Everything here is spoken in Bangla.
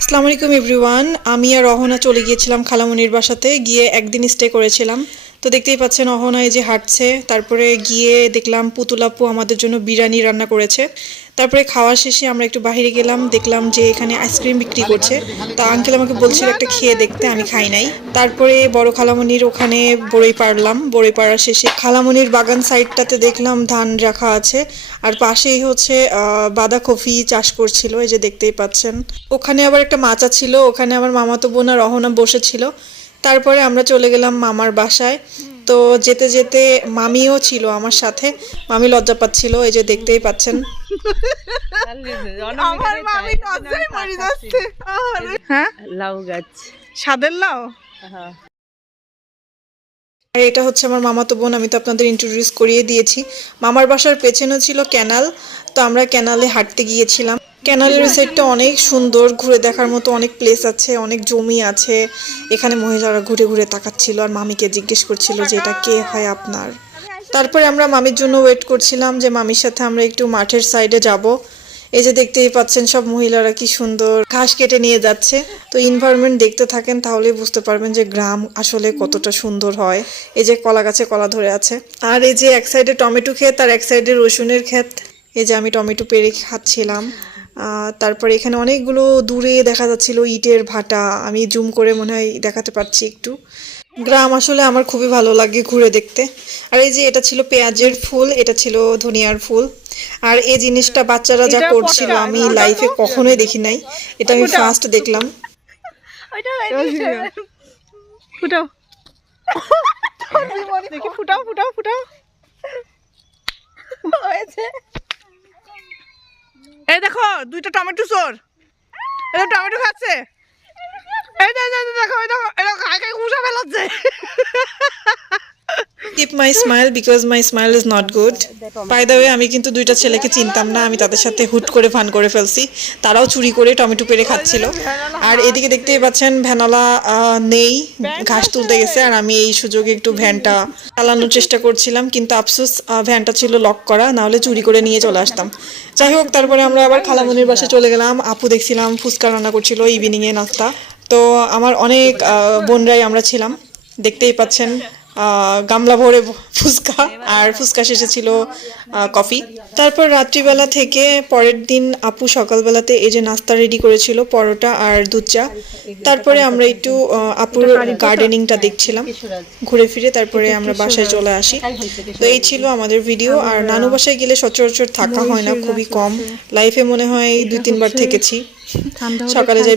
আসসালামু আলাইকুম এভরিওয়ান। আমি আর রহনা চলে গিয়েছিলাম খালামনির বাসাতে। গিয়ে একদিন স্টে করেছিলাম। তো দেখতেই পাচ্ছেন অহনা এই যে হাঁটছে। তারপরে গিয়ে দেখলাম পুতুলাপু আমাদের জন্য বিরিয়ানি রান্না করেছে। তারপরে খাওয়া শেষে আমরা একটু বাইরে গেলাম, দেখলাম যে এখানে আইসক্রিম বিক্রি করছে। তা আঙ্কেল আমাকে বলছিল একটা খেয়ে দেখতে, আমি খাই নাই। তারপরে বড় খালামনির ওখানে বড়ই পারলাম। বড়ই পাড়ার শেষে খালামনির বাগান সাইডটাতে দেখলাম ধান রাখা আছে। আর পাশেই হচ্ছে বাঁধাকপি চাষ করছিল, এই যে দেখতেই পাচ্ছেন। ওখানে আবার একটা মাচা ছিল, ওখানে আমার মামাতো বোন আর অহনা বসেছিল। তারপরে আমরা চলে গেলাম মামার বাসায়। তো যেতে যেতে মামিও ছিল আমার সাথে। মামি লজ্জা পাচ্ছিল এই যে দেখতেই পাচ্ছেন। আমার মামি লজ্জায় মরে যাচ্ছে। হ্যাঁ? লাউ গাছ। সাদের লাউ? হ্যাঁ। আর এটা হচ্ছে আমার মামাতো বোন আমি তো আপনাদের ইন্ট্রোডিউস করিয়ে দিয়েছি। মামার বাসার পেছনে ছিল ক্যানাল তো আমরা ক্যানালে হাঁটতে গিয়েছিলাম। ক্যানালের সাইডটা অনেক সুন্দর ঘুরে দেখার মতো অনেক প্লেস আছে অনেক জমি আছে। এখানে মহিলারা ঘুরে ঘুরে তাকাচ্ছিল আর মামিকে জিজ্ঞেস করছিল যে এটা কে হয় আপনার? তারপরে আমরা মামির জন্য ওয়েট করছিলাম যে মামির সাথে আমরা একটু মাঠের সাইডে যাব। এই যে দেখতেই পাচ্ছেন সব মহিলারা কি সুন্দর। ঘাস কেটে নিয়ে যাচ্ছে। তো ইনভায়রনমেন্ট দেখতে থাকেন তাহলেই বুঝতে পারবেন যে গ্রাম আসলে কতটা সুন্দর হয়। এই যে কলা গাছে কলা ধরে আছে। আর এই যে এক সাইডে টমেটো ক্ষেত আর এক সাইডে রসুনের ক্ষেত। এই যে আমি টমেটো পেরে খাচ্ছিলাম। তারপরে এখানে অনেকগুলো দূরে দেখা যাচ্ছিল ইটের ভাটা। আমি জুম করে মনে হয় দেখাতে পারছি একটু। গ্রাম আসলে আমার খুবই ভালো লাগে ঘুরে দেখতে। আর এই যে এটা ছিল পেঁয়াজের ফুল এটা ছিল ধনিয়ার ফুল। আর এই জিনিসটা বাচ্চারা যা করছিল আমি লাইফে কখনোই দেখি নাই। এটা আমি ফার্স্ট দেখলাম। ফুটাও। দেখি ফুটাও ফুটাও ফুটাও। হয়েছে। দেখো, দুইটা টমেটো চোর। এটা টমেটো খাচ্ছে। এই দেখো দেখো এটা খাই খাই ঘুষা ফেলাচ্ছে? My smile because my smile is not good by the way আমি কিন্তু দুইটা ছেলেকে চিনতাম না, আমি তাদের সাথে হুট করে ফান করে ফেলছি। তারাও চুরি করে টমেটো পেরে খাচ্ছিল। আর এদিকে দেখতেই পাচ্ছেন ভ্যানলা নেই, ঘাস তুলতে গেছে। আর আমি এই সুযোগে একটু ভ্যানটা চালানোর চেষ্টা করছিলাম, কিন্তু আফসোস ভ্যানটা ছিল লক করা নাহলে চুরি করে নিয়ে চলে আসতাম। যাই হোক, তারপরে আমরা আবার খালামনির বাসে চলে গেলাম। আপু দেখছিলাম, ফুচকা রান্না করছিল ইভিনিংয়ে নাস্তা। তো আমার অনেক বোনরাই আমরা ছিলাম। দেখতেই পাচ্ছেন গামলা ভরে ফুচকা আর ফুচকা শেষে ছিল কফি। তারপর রাত্রিবেলা থেকে পরের দিন আপু সকালবেলাতে এই যে নাস্তা রেডি করেছিল পরোটা আর দুধ চা। তারপরে আমরা একটু আপুর গার্ডেনিংটা দেখছিলাম ঘুরে ফিরে তারপরে আমরা বাসায় চলে আসি। তো এই ছিল আমাদের ভিডিও আর নানু বাসায় গেলে সচরাচর থাকা হয় না খুবই কম। লাইফে মনে হয় দুই তিনবার থেকেছি। সকালে যাই